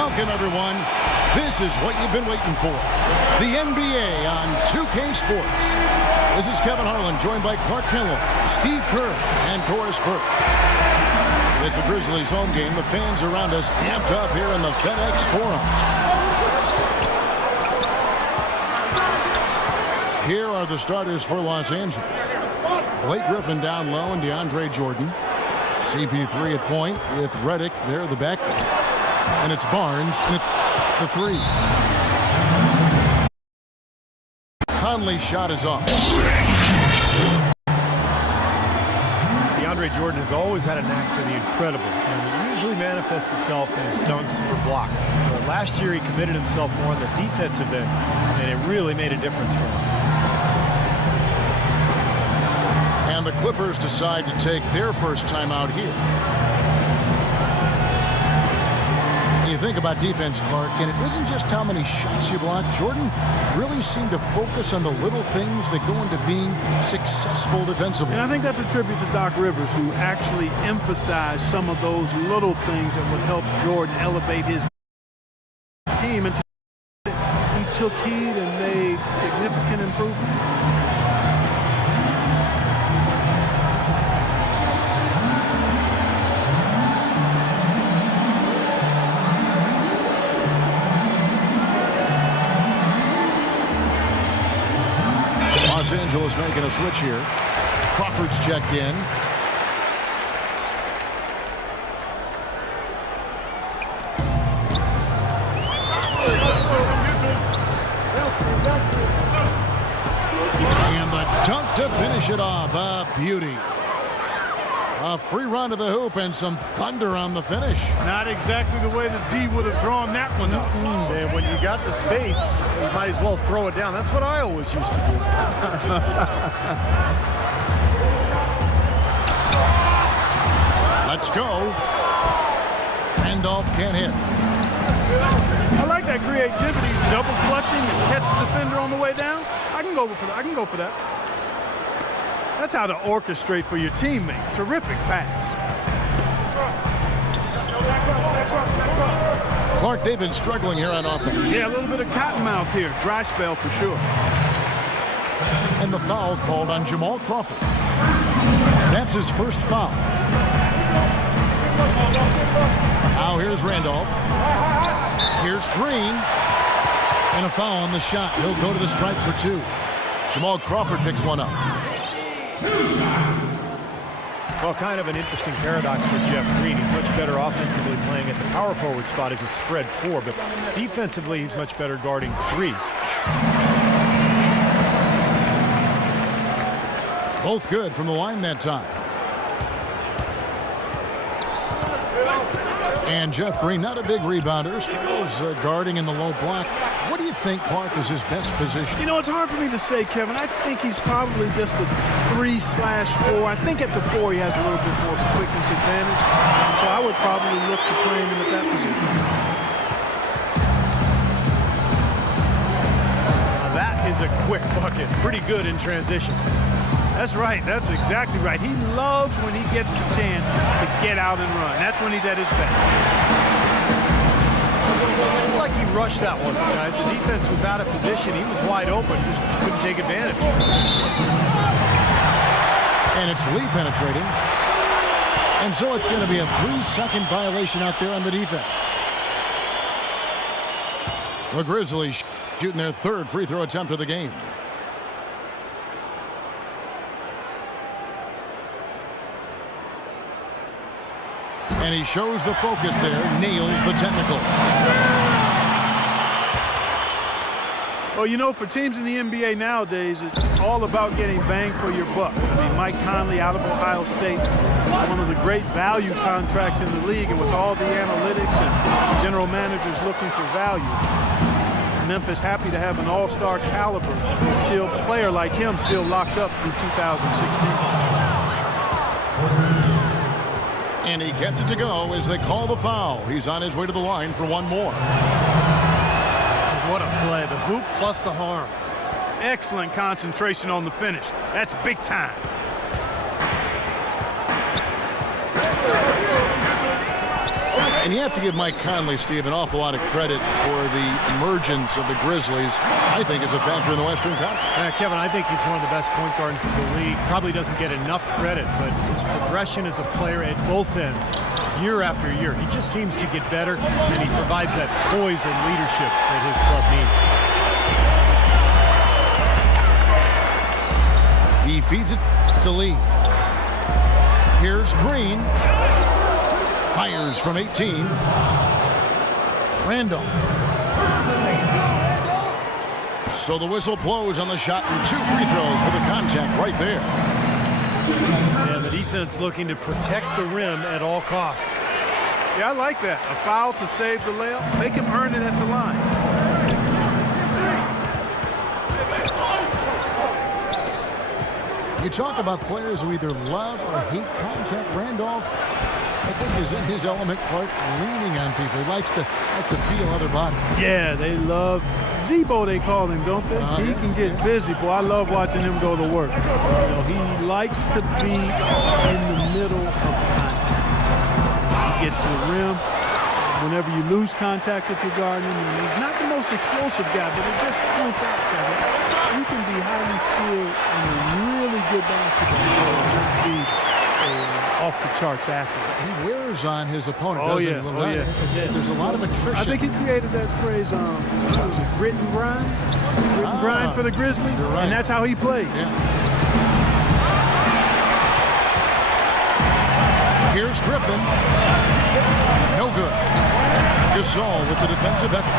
Welcome, everyone. This is what you've been waiting for. The NBA on 2K Sports. This is Kevin Harlan, joined by Clark Kellogg, Steve Kerr, and Doris Burke. It's a Grizzlies home game. The fans around us amped up here in the FedEx Forum. Here are the starters for Los Angeles. Blake Griffin down low and DeAndre Jordan. CP3 at point with Redick there at the back. And it's Barnes and the three. Conley's shot is off. DeAndre Jordan has always had a knack for the incredible, and it usually manifests itself in his dunks or blocks. But last year he committed himself more on the defensive end, and it really made a difference for him. And the Clippers decide to take their first time out here. You think about defense, Clark, and it isn't just how many shots you block. Jordan really seemed to focus on the little things that go into being successful defensively. And I think that's a tribute to Doc Rivers, who actually emphasized some of those little things that would help Jordan elevate his team. And he took heed and made significant improvement. Los Angeles making a switch here. Crawford's checked in. And the dunk to finish it off. A beauty. A free run to the hoop and some thunder on the finish. Not exactly the way the D would have drawn that one up. And when you got the space, you might as well throw it down. That's what I always used to do. Let's go. Randolph can't hit. I like that creativity, double clutching and catch the defender on the way down. I can go for that. I can go for that. That's how to orchestrate for your teammate. Terrific pass. Clark, they've been struggling here on offense. Yeah, a little bit of cottonmouth here. Dry spell for sure. And the foul called on Jamal Crawford. That's his first foul. Now here's Randolph. Here's Green. And a foul on the shot. He'll go to the stripe for two. Jamal Crawford picks one up. Well, kind of an interesting paradox for Jeff Green. He's much better offensively playing at the power forward spot as a spread four, but defensively he's much better guarding threes. Both good from the line that time. And Jeff Green, not a big rebounder, struggles guarding in the low block. What do you think, Clark, is his best position? You know, it's hard for me to say, Kevin. I think he's probably just a 3/4. I think at the 4 he has a little bit more of a quickness advantage. So I would probably look to playing him at that position. Now that is a quick bucket. Pretty good in transition. That's right. That's exactly right. He loves when he gets the chance to get out and run. That's when he's at his best. Like he rushed that one, guys. The defense was out of position. He was wide open, just couldn't take advantage. And it's Lee penetrating. And so it's going to be a 3-second violation out there on the defense. The Grizzlies shooting their third free throw attempt of the game. And he shows the focus there, nails the technical. Well, you know, for teams in the NBA nowadays, it's all about getting bang for your buck. I mean, Mike Conley out of Ohio State, one of the great value contracts in the league, and with all the analytics and general managers looking for value, Memphis happy to have an all-star caliber player like him still locked up through 2016. And he gets it to go as they call the foul. He's on his way to the line for one more. What a play. The hoop plus the harm. Excellent concentration on the finish. That's big time. And And you have to give Mike Conley, Steve, an awful lot of credit for the emergence of the Grizzlies. I think it's a factor in the Western Conference. Kevin, I think he's one of the best point guards in the league. Probably doesn't get enough credit, but his progression as a player at both ends, year after year, he just seems to get better, and he provides that poise and leadership that his club needs. He feeds it to Lee. Here's Green. Fires from 18. Randolph. So the whistle blows on the shot and 2 free throws for the contact right there. And the defense looking to protect the rim at all costs. Yeah, I like that. A foul to save the layup. Make him earn it at the line. You talk about players who either love or hate contact. Randolph, I think, is in his element, Clark, leaning on people. He likes to feel other bodies. Yeah, they love Zebo, they call him, don't they? He can get busy. Boy, I love watching him go to work. You know, he likes to be in the middle of contact. He gets to the rim. Whenever you lose contact with your guard, he's not the most explosive guy, but it just points out, Kevin, you can be highly skilled and a really good basketball player and not be off the charts athlete. He wears on his opponent, doesn't he? Oh, yeah. There's a lot of attrition. I think he created that phrase, what was it, grit and grind? Grit and grind for the Grizzlies, right. And that's how he played. Yeah. Here's Griffin. No good. Gasol with the defensive effort.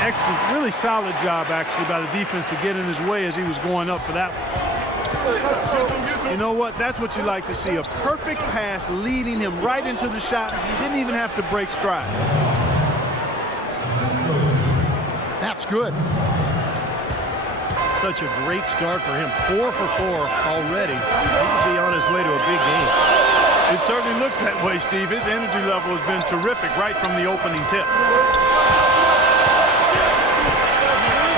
Excellent, really solid job, actually, by the defense to get in his way as he was going up for that one. You know what? That's what you like to see. A perfect pass leading him right into the shot. He didn't even have to break stride. That's good. Such a great start for him. 4 for 4 already. He could be on his way to a big game. It certainly looks that way, Steve. His energy level has been terrific right from the opening tip.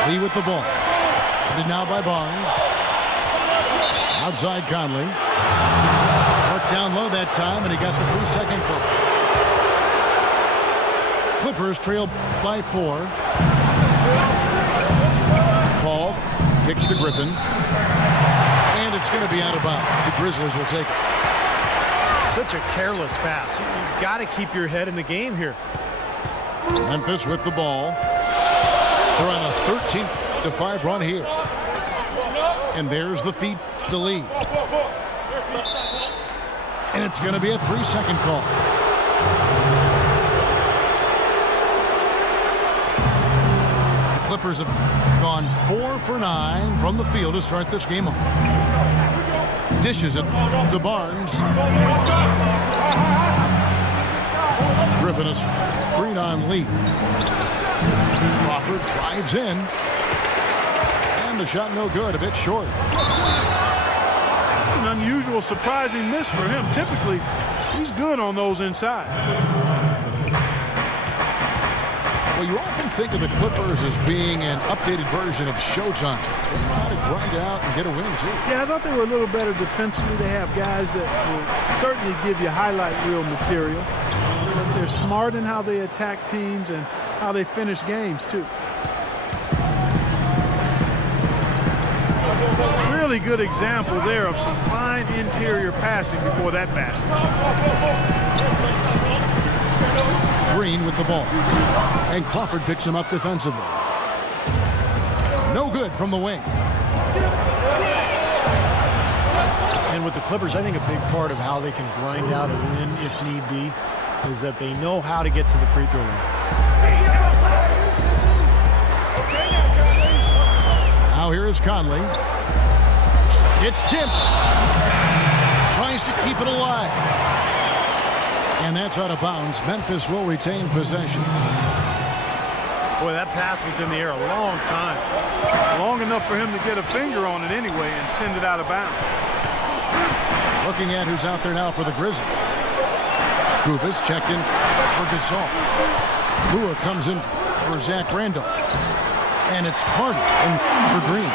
Lee with the ball. Headed now by Barnes. Outside Conley. Worked down low that time, and he got the 3-second call. Clippers trail by 4. Paul kicks to Griffin. And it's going to be out of bounds. The Grizzlies will take it. Such a careless pass. You've got to keep your head in the game here. Memphis with the ball. They're on a 13-5 run here. And there's the feed to Lee. And it's going to be a 3-second call. The Clippers have gone 4 for 9 from the field to start this game off. Dishes it to Barnes. Griffin is green on Lee. Crawford drives in. And the shot no good, a bit short. It's an unusual, surprising miss for him. Typically, he's good on those inside. Well, you often think of the Clippers as being an updated version of Showtime. They know how to grind out and get a win, too. Yeah, I thought they were a little better defensively. They have guys that will certainly give you highlight reel material. But they're smart in how they attack teams and how they finish games, too. Really good example there of some fine interior passing before that basket. Green with the ball. And Crawford picks him up defensively. No good from the wing. And with the Clippers, I think a big part of how they can grind out a win if need be is that they know how to get to the free throw line. Now here is Conley. It's tipped. Tries to keep it alive. And that's out of bounds. Memphis will retain possession. Boy, that pass was in the air a long time. Long enough for him to get a finger on it anyway and send it out of bounds. Looking at who's out there now for the Grizzlies. Kufis checked in for Gasol. Lua comes in for Zach Randolph. And it's Carter in for Green.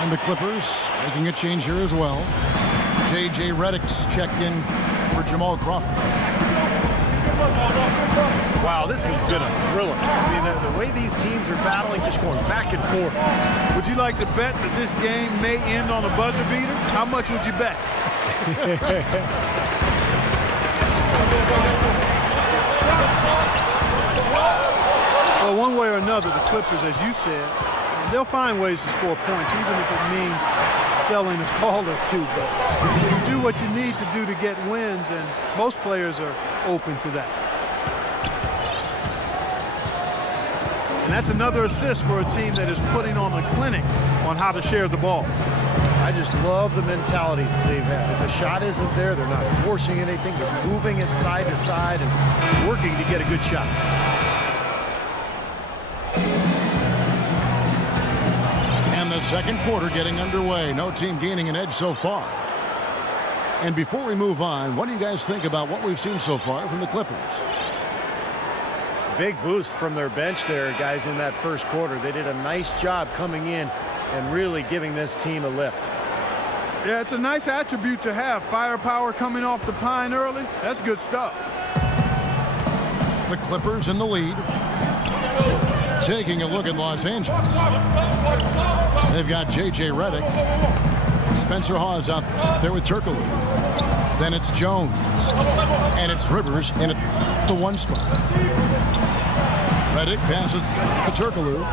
And the Clippers making a change here as well. J.J. Redick's checked in for Jamal Crawford. Wow, this has been a thriller. I mean, the way these teams are battling, just going back and forth. Would you like to bet that this game may end on a buzzer beater? How much would you bet? Well, one way or another, the Clippers, as you said, they'll find ways to score points, even if it means selling a ball or two. But you do what you need to do to get wins, and most players are open to that. And that's another assist for a team that is putting on a clinic on how to share the ball. I just love the mentality they've had. If a shot isn't there, they're not forcing anything. They're moving it side to side and working to get a good shot. And the second quarter getting underway. No team gaining an edge so far. And before we move on, what do you guys think about what we've seen so far from the Clippers? Big boost from their bench there, guys, in that first quarter. They did a nice job coming in and really giving this team a lift. Yeah, it's a nice attribute to have. Firepower coming off the pine early. That's good stuff. The Clippers in the lead. Taking a look at Los Angeles. They've got J.J. Redick. Spencer Hawes out there with Turkoglu. Then it's Jones. And it's Rivers in the one spot. Redick passes to Turkoglu.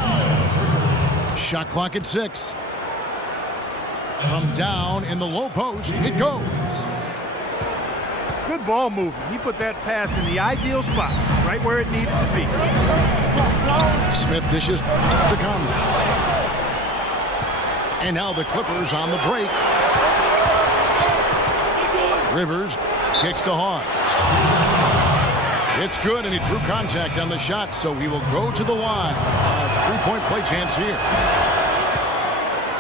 Shot clock at 6. From down in the low post, it goes. Good ball movement. He put that pass in the ideal spot, right where it needed to be. Smith dishes to Conley. And now the Clippers on the break. Rivers kicks to Hawes. It's good, and he drew contact on the shot, so he will go to the line. A three-point play chance here.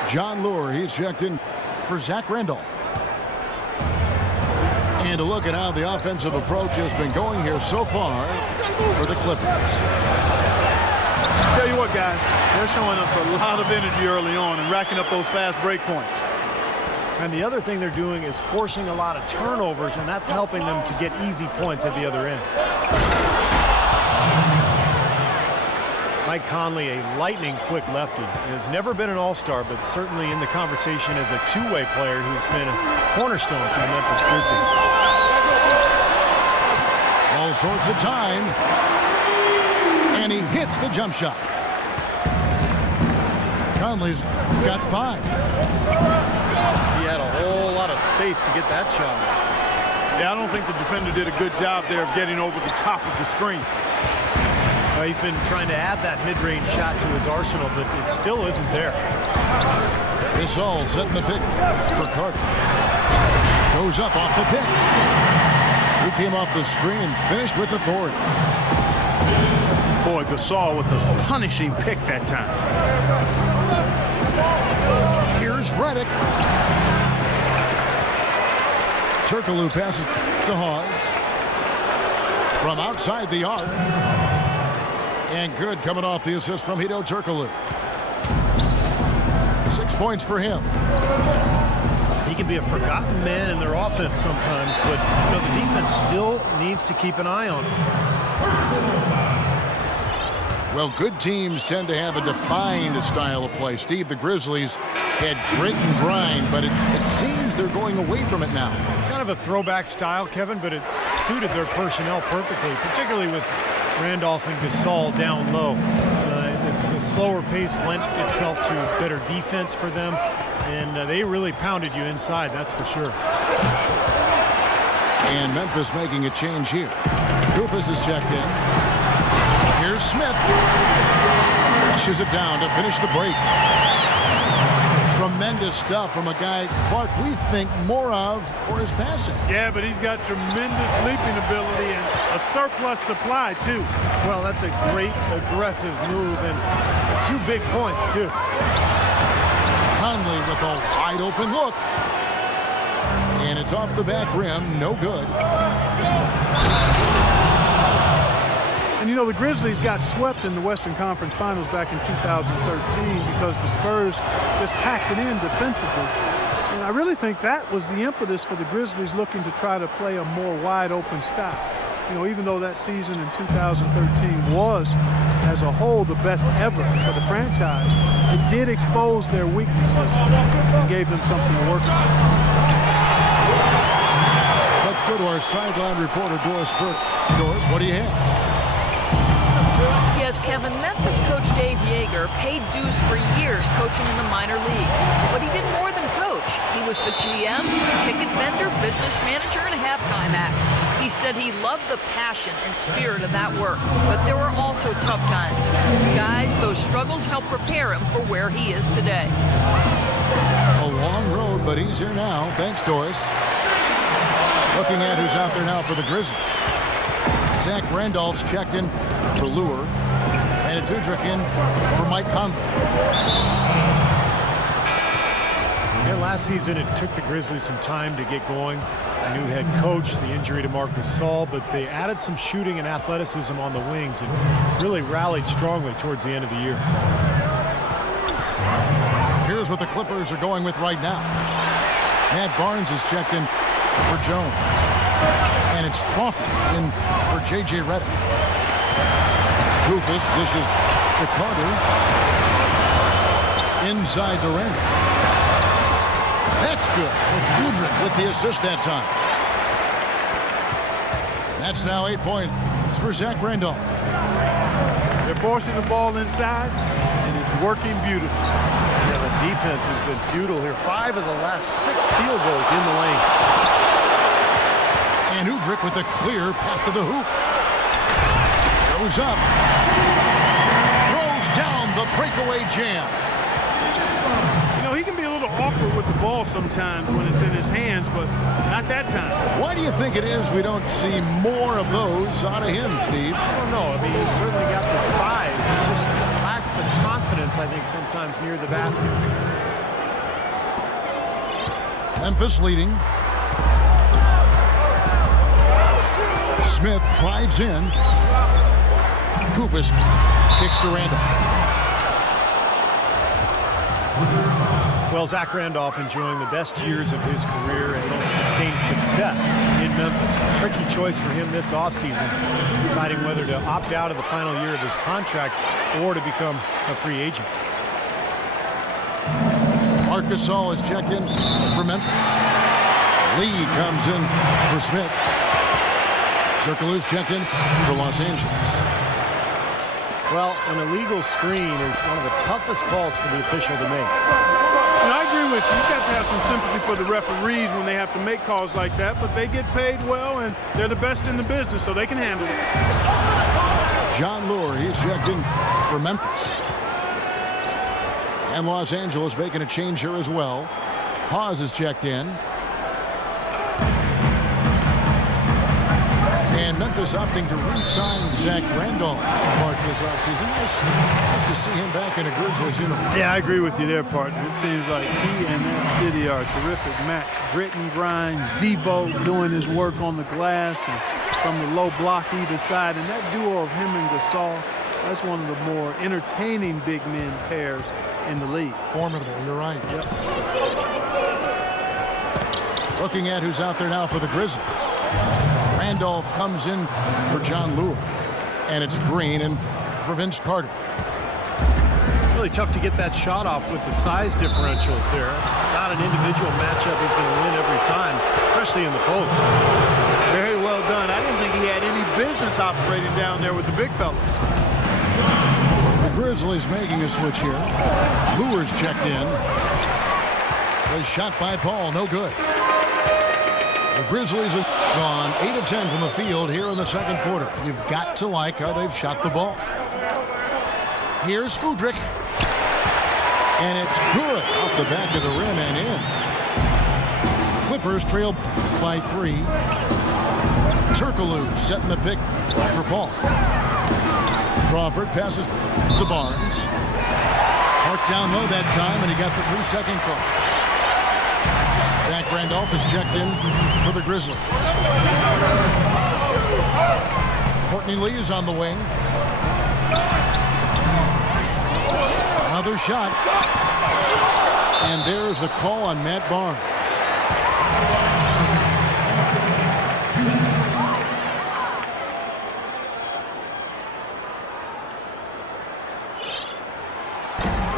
John Lure, he's checked in for Zach Randolph. And a look at how the offensive approach has been going here so far for the Clippers. Tell you what, guys, they're showing us a lot of energy early on and racking up those fast break points. And the other thing they're doing is forcing a lot of turnovers, and that's helping them to get easy points at the other end. Mike Conley, a lightning-quick lefty, has never been an all-star, but certainly in the conversation as a two-way player who's been a cornerstone for the Memphis Grizzlies. All sorts of time. And he hits the jump shot. Conley's got 5. He had a whole lot of space to get that shot. Yeah, I don't think the defender did a good job there of getting over the top of the screen. He's been trying to add that mid-range shot to his arsenal, but it still isn't there. This all setting the pick for Carter. Goes up off the pick. He came off the screen and finished with authority. Boy, Gasol with a punishing pick that time. Here's Redick. Turkoglu passes to Hawes. From outside the arc. And good coming off the assist from Hedo Turkoglu. 6 points for him. He can be a forgotten man in their offense sometimes, but the defense still needs to keep an eye on him. Well, good teams tend to have a defined style of play. Steve, the Grizzlies had grit and grind, but it seems they're going away from it now. Kind of a throwback style, Kevin, but it suited their personnel perfectly, particularly with Randolph and Gasol down low. The slower pace lent itself to better defense for them, and they really pounded you inside, that's for sure. And Memphis making a change here. Goofus is checked in. Here's Smith. Flushes it down to finish the break. Tremendous stuff from a guy, Clark, we think more of for his passing. Yeah, but he's got tremendous leaping ability and a surplus supply, too. Well, that's a great aggressive move and 2 big points, too. Conley with a wide open look. And it's off the back rim, no good. And you know, the Grizzlies got swept in the Western Conference Finals back in 2013 because the Spurs just packed it in defensively. And I really think that was the impetus for the Grizzlies looking to try to play a more wide open style. you know, even though that season in 2013 was, as a whole, the best ever for the franchise, it did expose their weaknesses and gave them something to work on. Let's go to our sideline reporter, Doris Burke. Doris, what do you have? Yes, Kevin, Memphis coach Dave Yeager paid dues for years coaching in the minor leagues. But he did more than coach. He was the GM, ticket vendor, business manager, and halftime act. He said he loved the passion and spirit of that work, but there were also tough times. Guys, those struggles helped prepare him for where he is today. A long road, but he's here now. Thanks, Doris. Looking at who's out there now for the Grizzlies. Zach Randolph's checked in for Lure, and it's Udrich in for Mike Conley. And last season, it took the Grizzlies some time to get going. A new head coach, the injury to Marcus Saul, but they added some shooting and athleticism on the wings and really rallied strongly towards the end of the year. Here's what the Clippers are going with right now. Matt Barnes is checked in for Jones. And it's Toffee in for J.J. Redick. Goofus dishes to Carter. Inside to Randall. That's good. It's Udrich with the assist that time. That's now 8 points for Zach Randolph. They're forcing the ball inside, and it's working beautifully. Yeah, the defense has been futile here. 5 of the last 6 field goals in the lane. And Udrich with a clear path to the hoop. Goes up. Throws down the breakaway jam. You know, he can be a little awkward with the ball sometimes when it's in his hands, but not that time. Why do you think it is we don't see more of those out of him, Steve? I don't know. I mean, he's certainly got the size. He just lacks the confidence, I think, sometimes near the basket. Memphis leading. Smith drives in. Kufis kicks to Randolph. Well, Zach Randolph enjoying the best years of his career and most sustained success in Memphis. A tricky choice for him this offseason, deciding whether to opt out of the final year of his contract or to become a free agent. Marcus Saul is checked in for Memphis. Lee comes in for Smith. Turkoglu's checked in for Los Angeles. Well, an illegal screen is one of the toughest calls for the official to make. And I agree with you. You've got to have some sympathy for the referees when they have to make calls like that, but they get paid well, and they're the best in the business, so they can handle it. John Lure, he's checked in for Memphis. And Los Angeles making a change here as well. Hawes is checked in. And Memphis opting to re-sign Zach Randolph this offseason. Nice to see him back in a Grizzlies uniform. Yeah, I agree with you there, partner. It seems like he and that city are a terrific match. Grit and grind, Zebo doing his work on the glass and from the low block either side. And that duo of him and Gasol, that's one of the more entertaining big men pairs in the league. Formidable, you're right. Yep. Looking at who's out there now for the Grizzlies. Randolph comes in for John Lure. And it's Green and for Vince Carter. Really tough to get that shot off with the size differential there. It's not an individual matchup he's going to win every time, especially in the post. Very well done. I didn't think he had any business operating down there with the big fellas. The Grizzlies making a switch here. Lure's checked in. The shot by Paul, no good. The Grizzlies have gone 8 of 10 from the field here in the second quarter. You've got to like how they've shot the ball. Here's Udrich. And it's good off the back of the rim and in. Clippers trail by 3. Turkoglu setting the pick for Paul. Crawford passes to Barnes. Parked down low that time, and he got the 3-second call. Zach Randolph is checked in for the Grizzlies. Courtney Lee is on the wing. Another shot. And there's the call on Matt Barnes.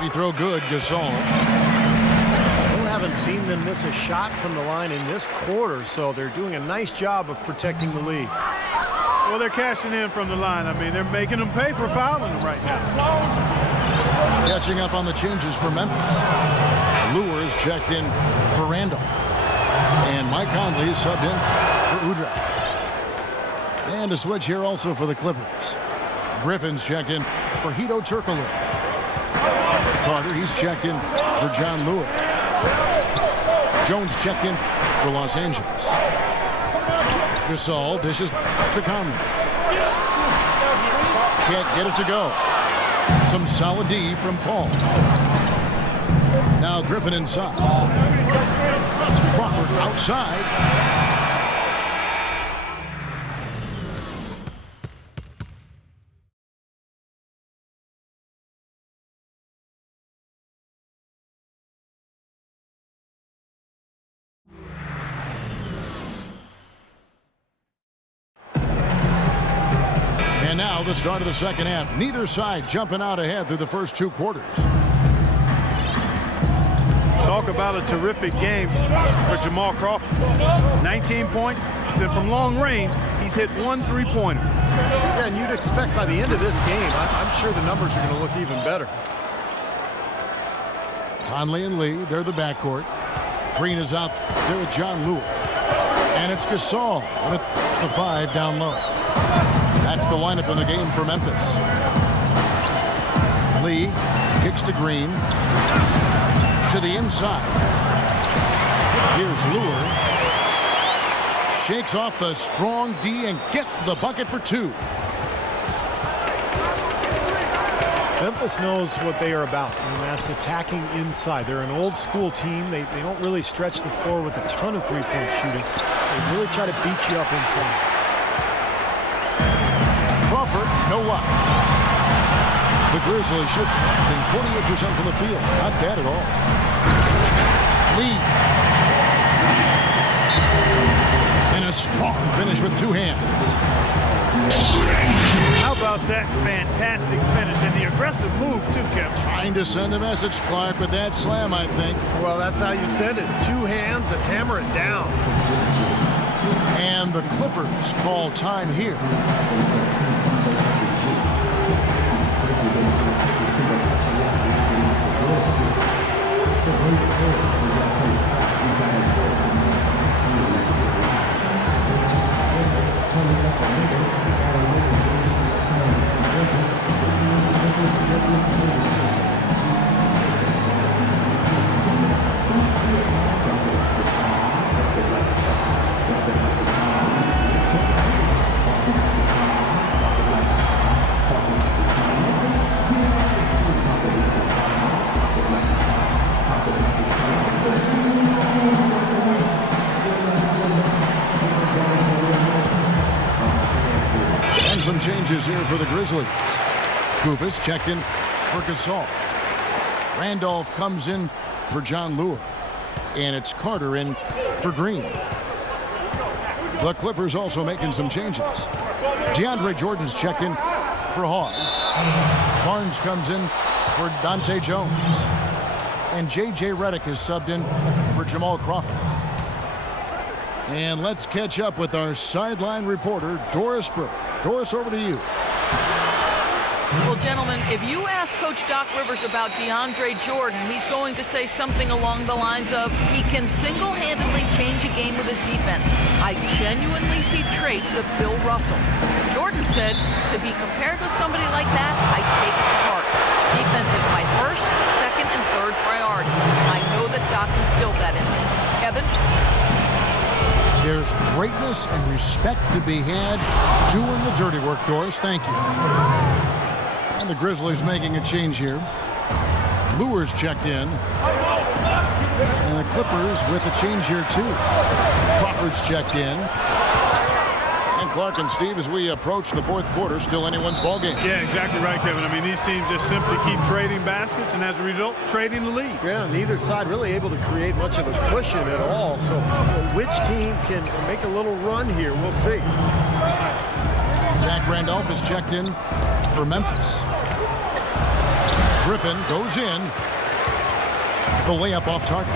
Free throw good, Gasol. Still haven't seen them miss a shot from the line in this quarter, so they're doing a nice job of protecting the lead. Well, they're cashing in from the line. I mean, they're making them pay for fouling them right now. Catching up on the changes for Memphis. Lures checked in for Randolph. And Mike Conley is subbed in for Udrih. And a switch here also for the Clippers. Griffin's checked in for Hedo Turkoglu. Carter, he's checked in for John Lewis. Jones checked in for Los Angeles. Gasol dishes to Conley. Can't get it to go. Some solid D from Paul. Now Griffin inside. Crawford outside. And now the start of the second half. Neither side jumping out ahead through the first 2 quarters. Talk about a terrific game for Jamal Crawford. 19 points, and from long range, he's hit 1 3-pointer. Yeah, and you'd expect by the end of this game, I'm sure the numbers are going to look even better. Conley and Lee, they're the backcourt. Green is out there with John Lewis. And it's Gasol with the 5 down low. That's the lineup in the game for Memphis. Lee kicks to Green. To the inside. Here's Lure. Shakes off the strong D and gets to the bucket for 2. Memphis knows what they are about, and that's attacking inside. They're an old school team. They don't really stretch the floor with a ton of three-point shooting. They really try to beat you up inside. Crawford, no luck. The Grizzlies shoot in 48% from the field. Not bad at all. Lee. And a strong finish with 2 hands. How about that fantastic finish and the aggressive move, too, Kevin? Trying to send a message, Clark, with that slam, I think. Well, that's how you send it. 2 hands and hammer it down. And the Clippers call time here. Some changes here for the Grizzlies. Goofus checked in for Gasol. Randolph comes in for John Lure. And it's Carter in for Green. The Clippers also making some changes. DeAndre Jordan's checked in for Hawes. Barnes comes in for Dante Jones. And J.J. Redick is subbed in for Jamal Crawford. And let's catch up with our sideline reporter, Doris Burke. Doris, over to you. Well, gentlemen, if you ask Coach Doc Rivers about DeAndre Jordan, he's going to say something along the lines of, he can single-handedly change a game with his defense. I genuinely see traits of Bill Russell. Jordan said, to be compared with somebody like that, I take it to heart. Defense is my first, second, and third priority. I know that Doc instilled that in me. Kevin? There's greatness and respect to be had doing the dirty work, Doris. Thank you. And the Grizzlies making a change here. Lure's checked in. And the Clippers with a change here, too. Crawford's checked in. And Clark and Steve, as we approach the 4th quarter, still anyone's ballgame. Yeah, exactly right, Kevin. I mean, these teams just simply keep trading baskets and, as a result, trading the lead. Yeah, neither side really able to create much of a cushion at all. So which team can make a little run here? We'll see. Zach Randolph is checked in for Memphis. Griffin goes in. The layup off target.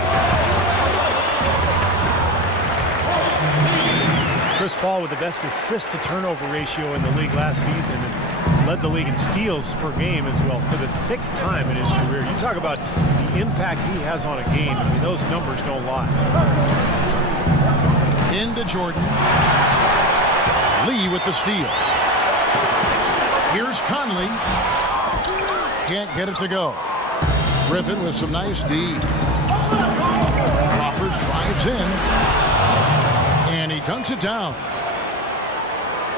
Chris Paul with the best assist-to-turnover ratio in the league last season and led the league in steals per game as well for the 6th time in his career. You talk about the impact he has on a game. I mean, those numbers don't lie. Into Jordan. Lee with the steal. Here's Conley. Can't get it to go. Griffin with some nice D. Crawford drives in. And he dunks it down.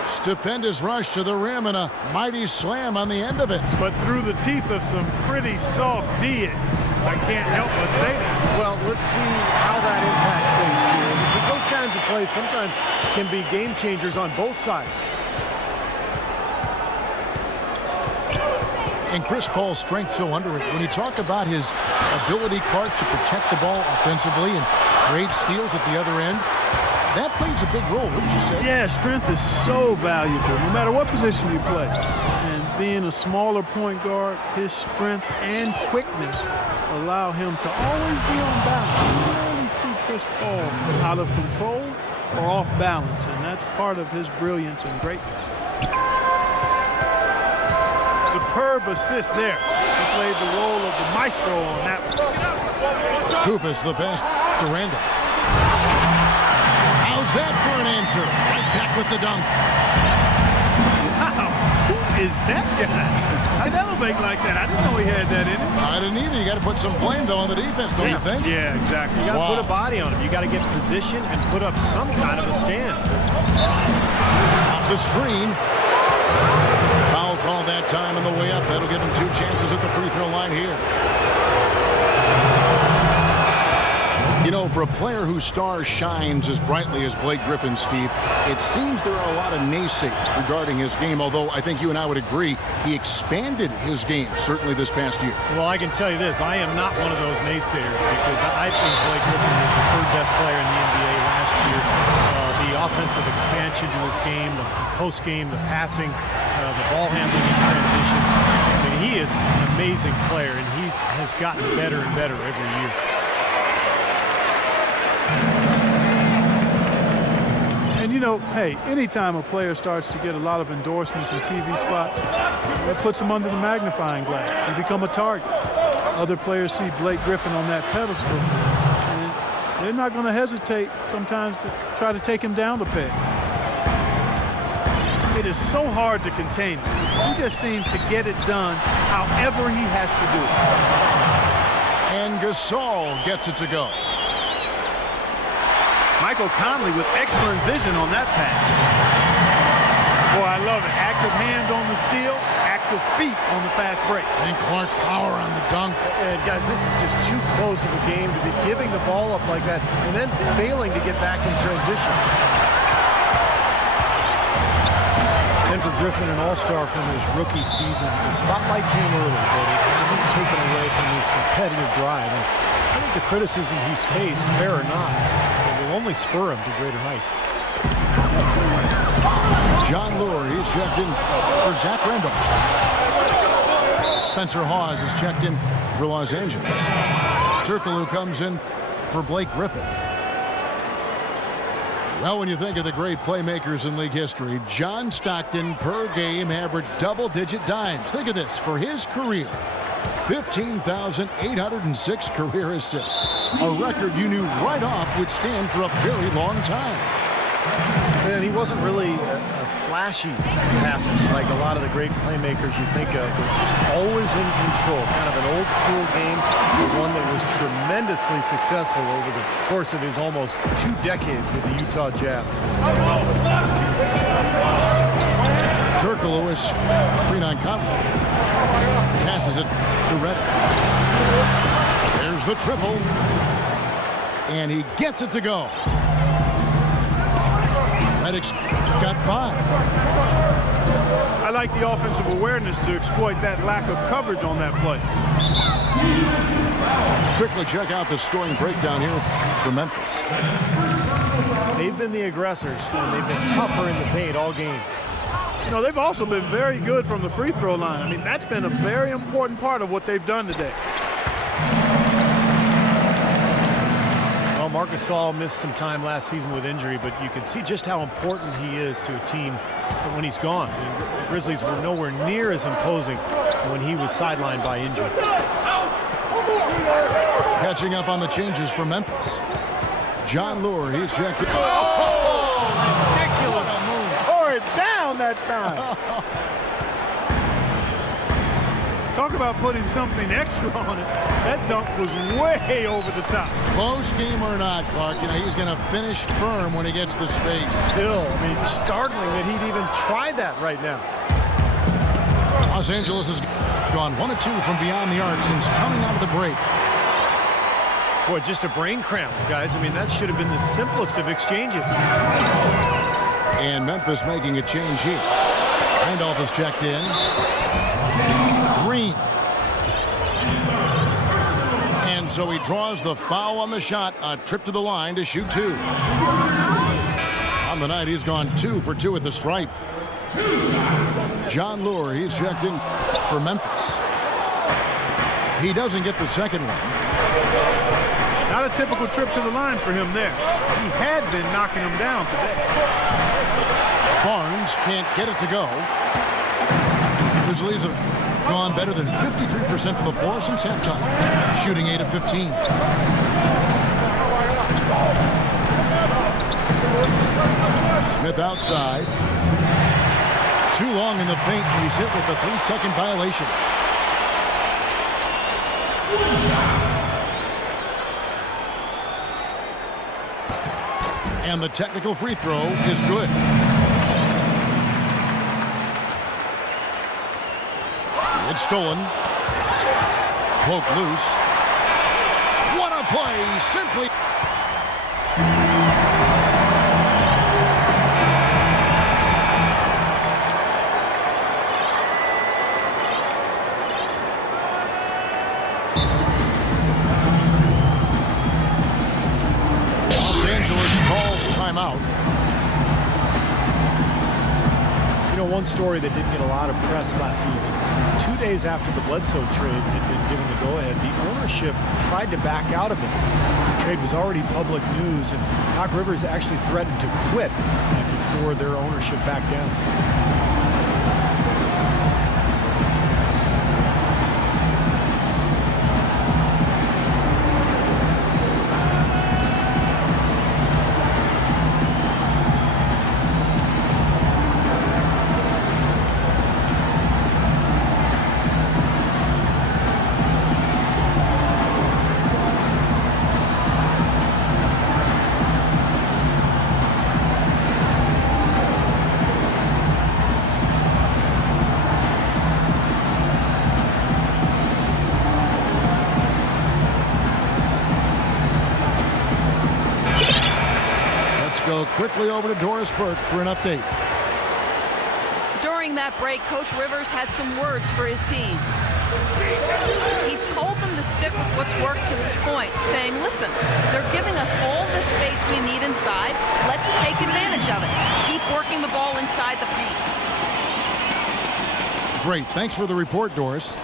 Stupendous rush to the rim and a mighty slam on the end of it. But through the teeth of some pretty soft D. I can't help but say that. Well, let's see how that impacts things here, because those kinds of plays sometimes can be game changers on both sides. And Chris Paul's strength so underrated. When you talk about his ability, Clark, to protect the ball offensively and create steals at the other end, that plays a big role, wouldn't you say? Yeah, strength is so valuable, no matter what position you play. And being a smaller point guard, his strength and quickness allow him to always be on balance. You rarely see Chris Paul out of control or off balance, and that's part of his brilliance and greatness. Superb assist there. He played the role of the maestro on that one. Kufis the pass to Randall. How's that for an answer? Right back with the dunk. Wow, who is that guy? I'd elevate like that. I didn't know he had that in him. I didn't either. You got to put some blame, though, on the defense, don't you think? Yeah, exactly. You got to put a body on him. You got to get position and put up some kind of a stand. Off the screen. Foul called that time on the way up. That'll give him 2 chances at the free throw line here. You know, for a player whose star shines as brightly as Blake Griffin, Steve, it seems there are a lot of naysayers regarding his game, although I think you and I would agree he expanded his game, certainly this past year. Well, I can tell you this. I am not one of those naysayers, because I think Blake Griffin was the 3rd best player in the NBA last year. The offensive expansion to his game, the post game, the passing, the ball handling in transition. I mean, he is an amazing player, and he has gotten better and better every year. And you know, hey, anytime a player starts to get a lot of endorsements and TV spots, it puts them under the magnifying glass. You become a target. Other players see Blake Griffin on that pedestal, and they're not going to hesitate sometimes to try to take him down a peg. It is so hard to contain him. He just seems to get it done however he has to do it. And Gasol gets it to go. Michael Conley with excellent vision on that pass. Boy, I love it. Active hands on the steal, active feet on the fast break. And Clark power on the dunk. And guys, this is just too close of a game to be giving the ball up like that and then failing to get back in transition. And for Griffin, an all-star from his rookie season, the spotlight came early, but it hasn't taken away from his competitive drive. And I think the criticism he's faced, fair or not, will only spur him to greater heights. John Lurie is checked in for Zach Randolph. Spencer Hawes is checked in for Los Angeles. Turkoglu comes in for Blake Griffin. Well, when you think of the great playmakers in league history, John Stockton per game averaged double-digit dimes. Think of this. For his career, 15,806 career assists. A record you knew right off would stand for a very long time. And he wasn't really a flashy passer like a lot of the great playmakers you think of. Just always in control. Kind of an old-school game, but one that was tremendously successful over the course of his almost 2 decades with the Utah Jazz. Turkoglu is screen on Conley. Passes it to Reddick. There's the triple. And he gets it to go. Reddick's got 5. I like the offensive awareness to exploit that lack of coverage on that play. Let's quickly check out the scoring breakdown here for Memphis. They've been the aggressors, and they've been tougher in the paint all game. You know, they've also been very good from the free throw line. I mean, that's been a very important part of what they've done today. Well, Marc Gasol missed some time last season with injury, but you can see just how important he is to a team when he's gone. I mean, the Grizzlies were nowhere near as imposing when he was sidelined by injury. Catching up on the changes for Memphis. John Lure, he's checked. Ridiculous. What a move. Tore it down that time. Talk about putting something extra on it. That dunk was way over the top. Close game or not, Clark, you know, he's going to finish firm when he gets the space. Still, I mean, startling that he'd even try that right now. Los Angeles has gone 1 of 2 from beyond the arc since coming out of the break. Boy, just a brain cramp, guys. I mean, that should have been the simplest of exchanges. And Memphis making a change here. Randolph is checked in. Green. And so he draws the foul on the shot. A trip to the line to shoot 2. On the night, he's gone 2 for 2 at the stripe. John Lure, he's checked in for Memphis. He doesn't get the second one. Not a typical trip to the line for him there. He had been knocking him down today. Barnes can't get it to go. Grizzlies have gone better than 53% from the floor since halftime, shooting 8 of 15. Smith outside. Too long in the paint, and he's hit with the 3-second violation. And the technical free throw is good. It's stolen. Poke loose. What a play! Simply. Los Angeles calls timeout. You know, one story that didn't get a lot of press last season. 2 days after the Bledsoe trade had been given the go-ahead, the ownership tried to back out of it. The trade was already public news, and Doc Rivers actually threatened to quit before their ownership backed down. Go quickly over to Doris Burke for an update. During that break, Coach Rivers had some words for his team. He told them to stick with what's worked to this point, saying, listen, they're giving us all the space we need inside. Let's take advantage of it. Keep working the ball inside the paint. Great. Thanks for the report, Doris.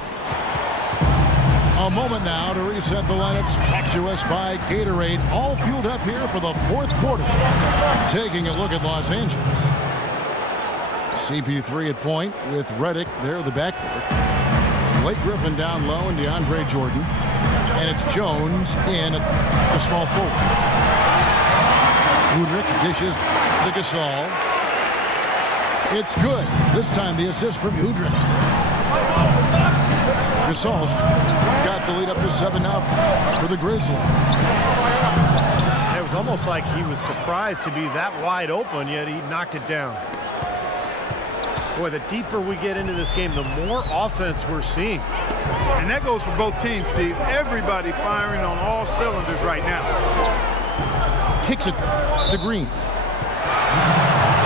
A moment now to reset the lineups, brought to us by Gatorade, all fueled up here for the fourth quarter. Taking a look at Los Angeles. CP3 at point with Redick there at the backcourt. Blake Griffin down low and DeAndre Jordan. And it's Jones in at the small forward. Udrich dishes to Gasol. It's good. This time the assist from Udrich. Gasol's got the lead up to 7 now for the Grizzlies. It was almost like he was surprised to be that wide open, yet he knocked it down. Boy, the deeper we get into this game, the more offense we're seeing. And that goes for both teams, Steve. Everybody firing on all cylinders right now. Kicks it to Green.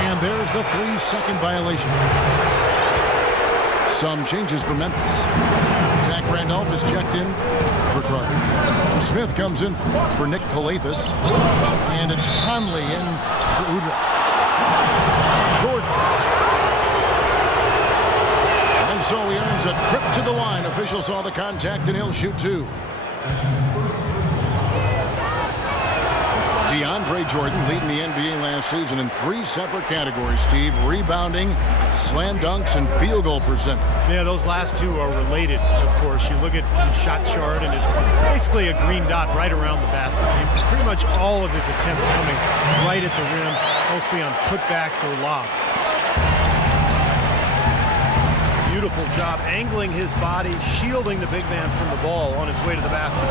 And there's the 3-second violation. Some changes for Memphis. Zach Randolph is checked in for Carter. Smith comes in for Nick Calathis. And it's Conley in for Udrich. Jordan. So he earns a trip to the line. Officials saw the contact, and he'll shoot two. DeAndre Jordan leading the NBA last season in 3 separate categories, Steve. Rebounding, slam dunks, and field goal percentage. Yeah, those last two are related, of course. You look at the shot chart, and it's basically a green dot right around the basket. Pretty much all of his attempts coming right at the rim, mostly on putbacks or lobs. Beautiful job angling his body, shielding the big man from the ball on his way to the basket.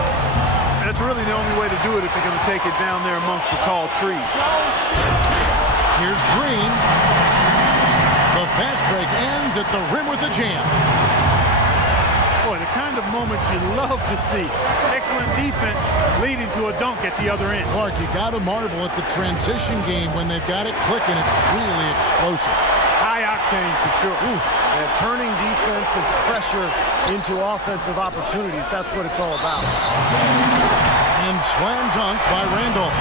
That's really the only way to do it if they're going to take it down there amongst the tall trees. Here's Green. The fast break ends at the rim with a jam. Boy, the kind of moments you love to see. Excellent defense leading to a dunk at the other end. Clark, you got to marvel at the transition game when they've got it clicking. It's really explosive. High octane for sure. Oof. Yeah, turning defensive pressure into offensive opportunities. That's what it's all about. And slam dunk by Randall.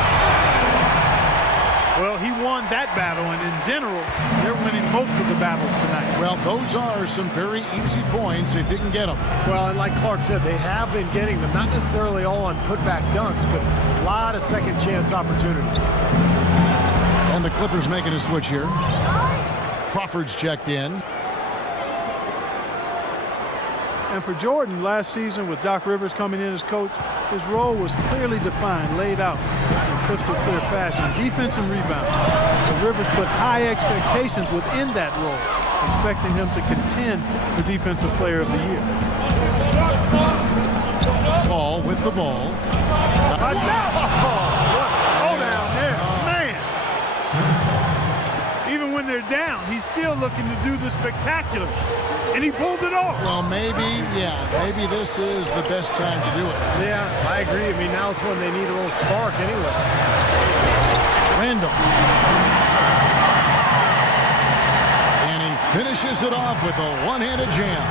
Well, he won that battle, and in general, they're winning most of the battles tonight. Well, those are some very easy points if you can get them. Well, and like Clark said, they have been getting them, not necessarily all on putback dunks, but a lot of second chance opportunities. And the Clippers making a switch here. Crawford's checked in. And for Jordan, last season with Doc Rivers coming in as coach, his role was clearly defined, laid out in crystal clear fashion. Defense and rebound. But Rivers put high expectations within that role, expecting him to contend for Defensive Player of the Year. Paul with the ball. Oh, down there, man! Even when they're down, he's still looking to do the spectacular. And he pulled it off. Well, maybe this is the best time to do it. Yeah, I agree. I mean, now's when they need a little spark anyway. Randall. And he finishes it off with a one-handed jam.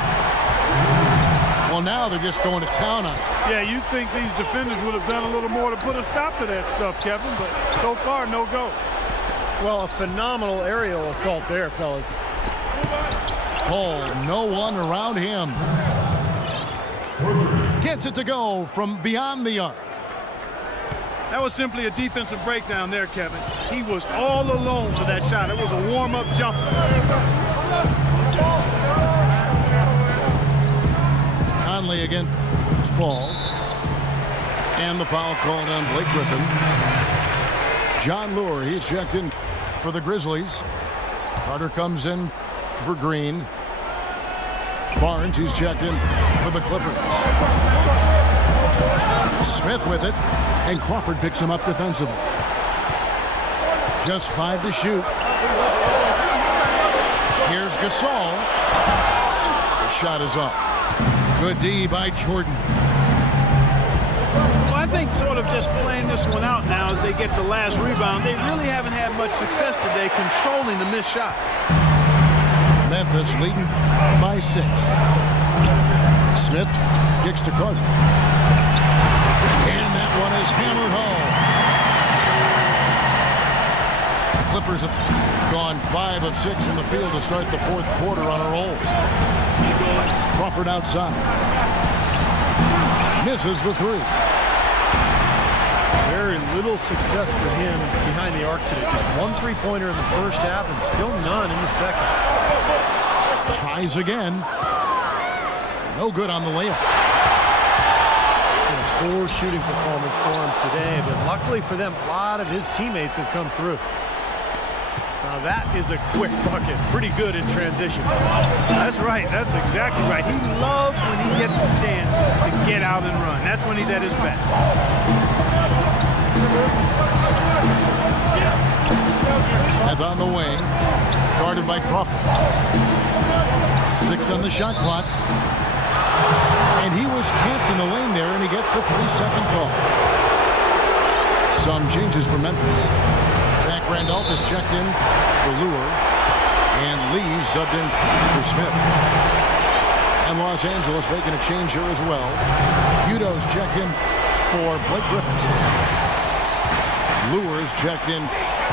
Well, now they're just going to town on it. Yeah, you'd think these defenders would have done a little more to put a stop to that stuff, Kevin, but so far, no go. Well, a phenomenal aerial assault there, fellas. Paul, no one around him. Gets it to go from beyond the arc. That was simply a defensive breakdown there, Kevin. He was all alone for that shot. It was a warm-up jumper. Conley again. It's Paul. And the foul called on Blake Griffin. John Lure, he's checked in for the Grizzlies. Carter comes in for Green. Barnes, he's checked in for the Clippers. Smith with it, and Crawford picks him up defensively. Just 5 to shoot. Here's Gasol. The shot is off. Good D by Jordan. Well, I think sort of just playing this one out now as they get the last rebound. They really haven't had much success today controlling the missed shot. Memphis leading by 6. Smith kicks to Carter. And that one is hammered home. The Clippers have gone 5 of 6 from the field to start the 4th quarter on a roll. Crawford outside. Misses the 3. Very little success for him behind the arc today. Just 1 3-pointer in the first half and still none in the second. Tries again. No good on the layup. A poor shooting performance for him today, but luckily for them, a lot of his teammates have come through. Now that is a quick bucket. Pretty good in transition. That's right. That's exactly right. He loves when he gets the chance to get out and run. That's when he's at his best. Smith on the wing. Guarded by Crawford. 6 on the shot clock. And he was camped in the lane there, and he gets the 3-second call. Some changes for Memphis. Zach Randolph is checked in for Lure. And Lee subbed in for Smith. And Los Angeles making a change here as well. Udo's checked in for Blake Griffin. Lure's checked in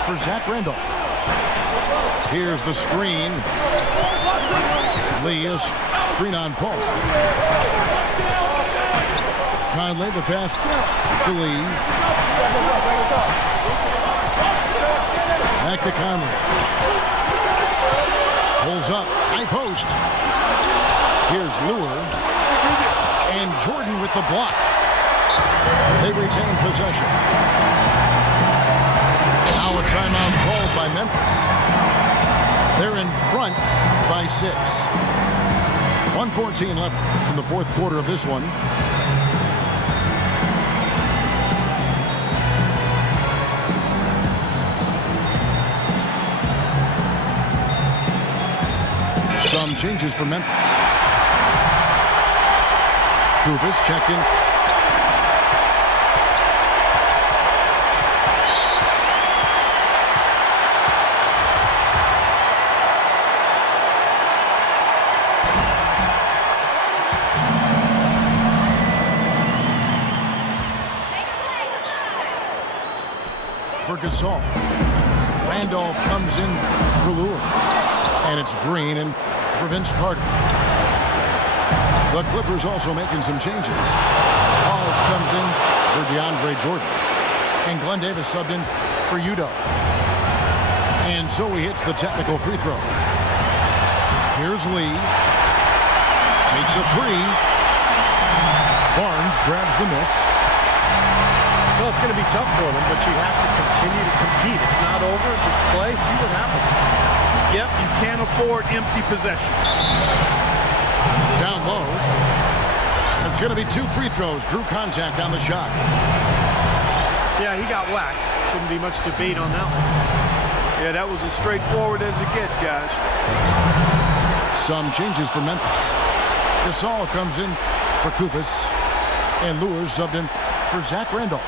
for Zach Randolph. Here's the screen. Lee is Green on Paul. Conley, the pass to Lee. Back to Conley. Pulls up, high post. Here's Lure. And Jordan with the block. They retain possession. Now a timeout called by Memphis. They're in front by 6. 1:14 left in the fourth quarter of this one. Some changes for Memphis. Kufis checked in. For Gasol. Randolph comes in for Lure. And it's Green and for Vince Carter. The Clippers also making some changes. Hawes comes in for DeAndre Jordan. And Glenn Davis subbed in for Udoh. And so he hits the technical free throw. Here's Lee. Takes a 3. Barnes grabs the miss. Well, it's going to be tough for them, but you have to continue to compete. It's not over. Just play, see what happens. Yep, you can't afford empty possession. Down low. It's going to be 2 free throws. Drew contact on the shot. Yeah, he got whacked. Shouldn't be much debate on that one. Yeah, that was as straightforward as it gets, guys. Some changes for Memphis. Gasol comes in for Kufis. And Lure subbed in for Zach Randolph.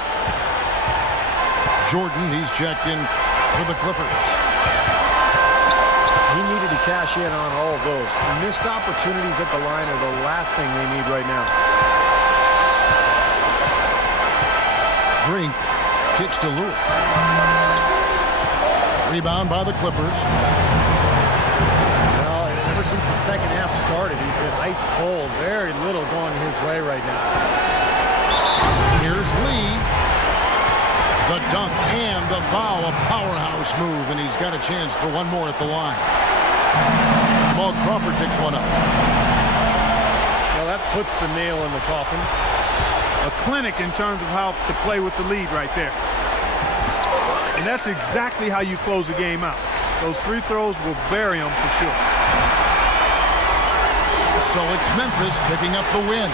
Jordan, he's checked in for the Clippers. He needed to cash in on all of those. Missed opportunities at the line are the last thing they need right now. Green kicks to Lure. Rebound by the Clippers. Well, ever since the second half started, he's been ice cold. Very little going his way right now. Here's Lee. The dunk and the foul, a powerhouse move, and he's got a chance for one more at the line. Jamal Crawford picks one up. Well, that puts the nail in the coffin. A clinic in terms of how to play with the lead right there. And that's exactly how you close a game out. Those free throws will bury them for sure. So it's Memphis picking up the win.